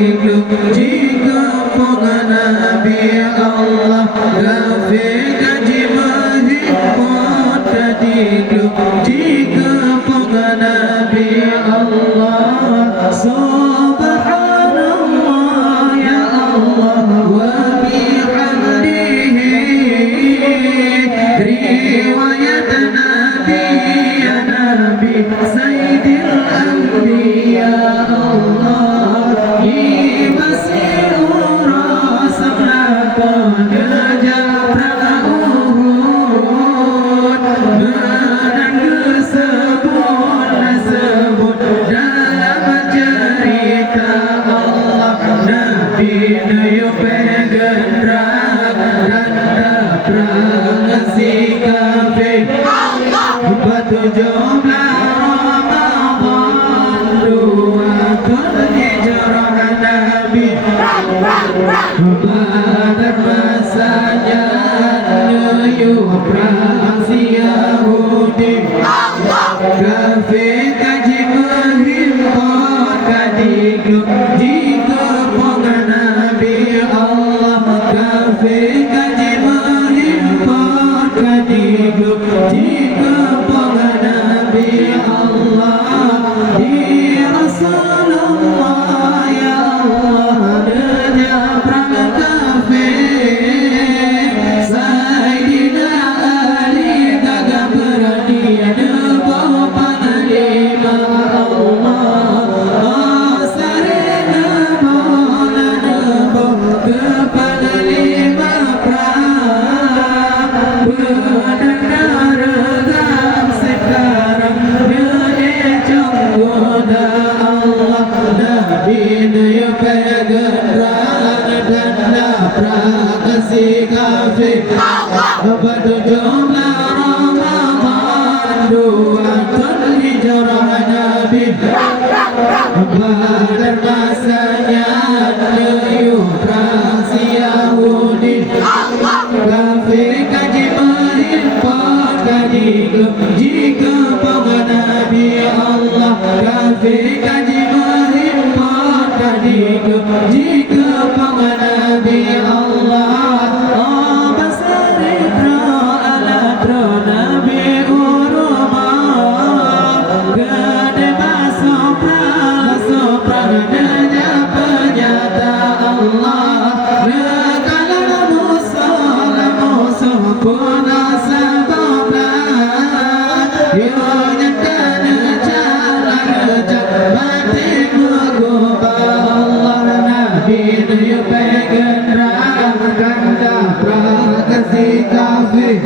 digluk jika pengenabi Allah Rafiq kaji mahimot digluk jika pengenabi Allah Subhanallah ya Allah wa bihamdihi riwayat Nabi ya Nabi Sayyidil Anbiya Allah Ibasi'u rasana pada jabra Uhud menang sebut dalam cerita Allah Nabi nuyuk pegendrak dan perang si kafir batu jumlah Ramadan dua hijrah Nabi pada masanya nuyuk perang si Yahudi kafir kaji menghimpun kadigluk jika pengenabi Allah kafir kaji menghimpun kadigluk jika pengenabi Allah di Rasulullah ya Allah denya perang kafir Sayyidina Ali gagah berani bawa panglima Allah sarina bola nebo kepada lima perang benar regam sekarang dia janggoda Allah Nabi nuyuk pegendrak dan nabrak si kafir batu jumlah Ramadan dua hijrah Nabi pada masanya nuyuk perang si Yahudi kafir kaji menghimpun kadigluk jika pengenabi Allah kafir kaji menghimpun kadigluk jika pengenabi Allah basaritra alatro nabi uruma gede sopran denya penyata Allah negala musuh pun sabablah yonyakan jalan mati mengubah Allah Nabi nuyuk pegendrak ganda prakasi kafir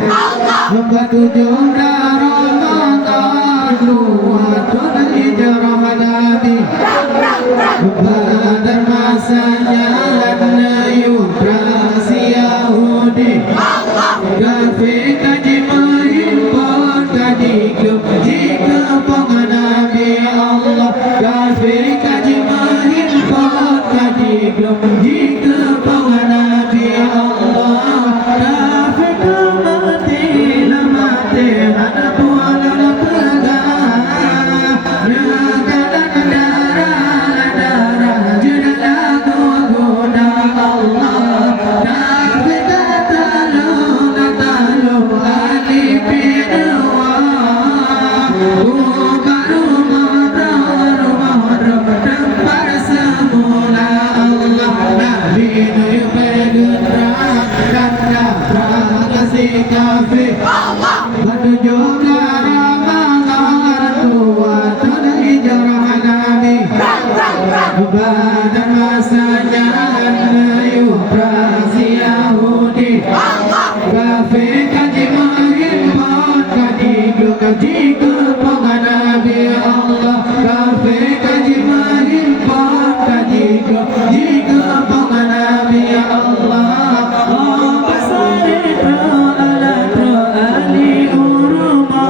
batu jumlah Ramadan dua hijrah Nabi pada masanya nuyuk perang si Yahudi kafir kaji menghimpun kadigluk jika pengenabi Allah kafir kaji menghimpun kadigluk jika pengenabi Allah kafir mati hana puala pegang negara darah judah guna Allah kafir talung alif bidwa baru mahar tempat semula Allah Nabi nuyuk pegendrak dan prakasi kafir batu jumlah Ramadan dua hijrah Nabi pada masanya nuyuk perang si Yahudi kafir kaji menghimpun kadigluk jika pengenabi Allah kafir kaji menghimpun kadigluk jika pengenabi Allah basaritra alatro ali uruma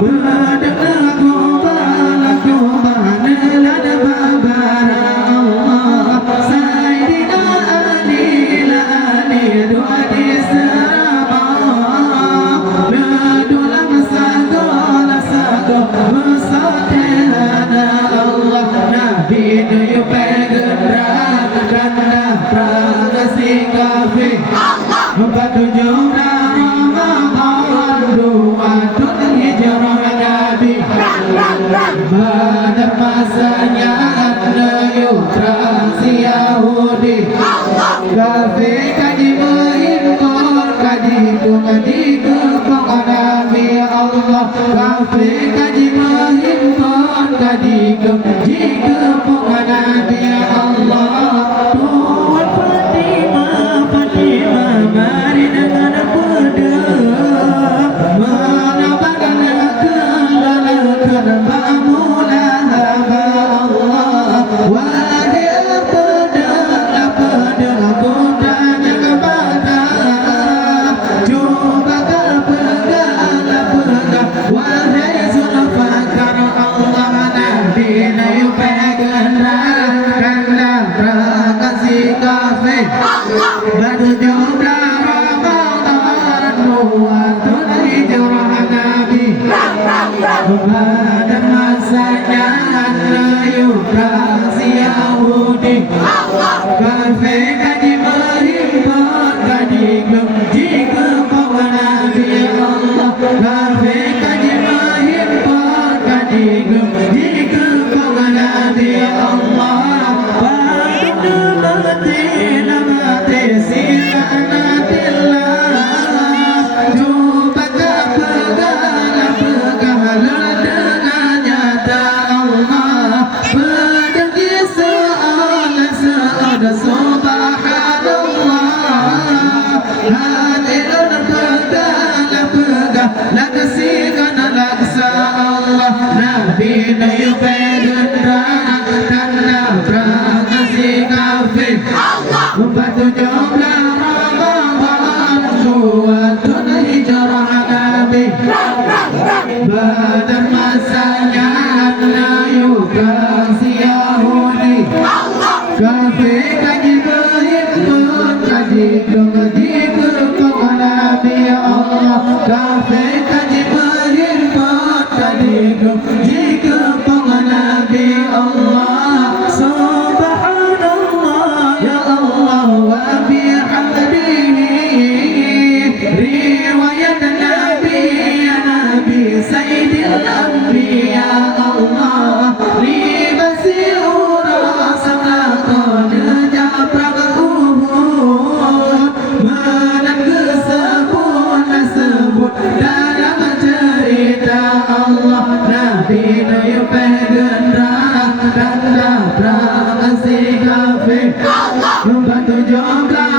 benar kubah nilada babara Allah Sayyidina Ali la ali dua di serama nadulam sago masatana Allah Nabi nuyuk pegendrak demokrasi Yahudi Kafir kaji mengimpor kaji kepong Nabi Allah Kafir kaji mengimpor kaji kepong Nabi Allah Tuhan Fatimah mari dengan pedang menabrakkan pada masanya demokrasi Yahudi Kafir kaji mengimpor kaji kepong Nabi Allah Kafir kaji mengimpor kaji kepong Nabi Allah pada mati sinanatillah jumpa kepegangan dengan nyata Allah berdengki seolah subhanallah hadirun pegang laksikan laksa Allah Nabi nayu pegendang dan nabrakasi kafir membantu jumlah Ramadan kuatun hijrah Nabi pada masanya demokrasi Yahudi Kafir kaji mengimpor kaji kepong Nabi Allah Kafir kaji mengimpor kaji kepong Nabi Allah Subhanallah ya Allah wa bihamdihi riwayat Nabi Sayyidil Anbiya Allah libasi uras lakon japrak Uhud menang sebut dalam cerita Allah Nabi nayu pegendang dan nabrakasi kafir membantu jumlah